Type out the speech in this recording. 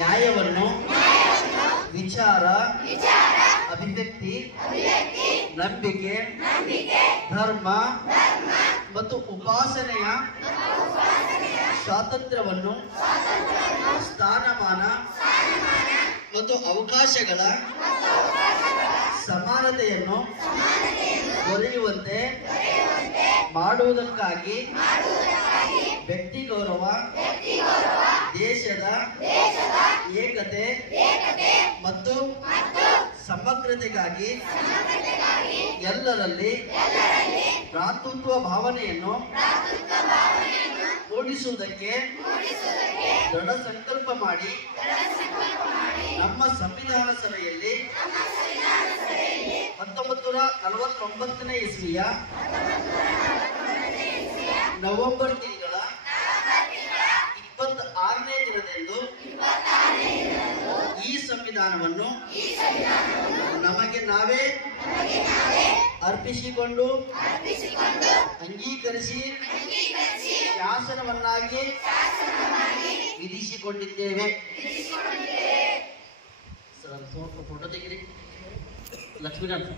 ನ್ಯಾಯವನ್ನು ವಿಚಾರ ಅಭಿವ್ಯಕ್ತಿ ನಂಬಿಕೆ ಧರ್ಮ ಮತ್ತು ಉಪಾಸನೆಯ ಸ್ವಾತಂತ್ರ್ಯವನ್ನು ಸ್ಥಾನಮಾನ ಮತ್ತು ಅವಕಾಶಗಳ ಸಮಾನತೆಯನ್ನು ದೊರೆಯುವಂತೆ ಮಾಡುವುದಕ್ಕಾಗಿ ವ್ಯಕ್ತಿ ಗೌರವ ದೇಶದ ಏಕತೆ ಮತ್ತು ಸಮಗ್ರತೆಗಾಗಿ ಎಲ್ಲರಲ್ಲಿ ಭ್ರಾತೃತ್ವ ಭಾವನೆಯನ್ನು ಮೂಡಿಸುವುದಕ್ಕೆ ದೃಢ ಸಂಕಲ್ಪ ಮಾಡಿ ನಮ್ಮ ಸಂವಿಧಾನ ಸಭೆಯಲ್ಲಿ 1949ನೇ ಇಸ್ವಿಯ ನವೆಂಬರ್ ತಿಂಗಳ 26ನೇ ದಿನದಂದು ಈ ಸಂವಿಧಾನವನ್ನು ನಮಗೆ ನಾವೇ ಅರ್ಪಿಸಿಕೊಂಡು ಅಂಗೀಕರಿಸಿ ಶಾಸನವನ್ನಾಗಿ ವಿಧಿಸಿಕೊಂಡಿದ್ದೇವೆ. ಫೋಟೋ ತೆಗಿರಿ. ಲಕ್ಷ್ಮೀಕಾಂತ್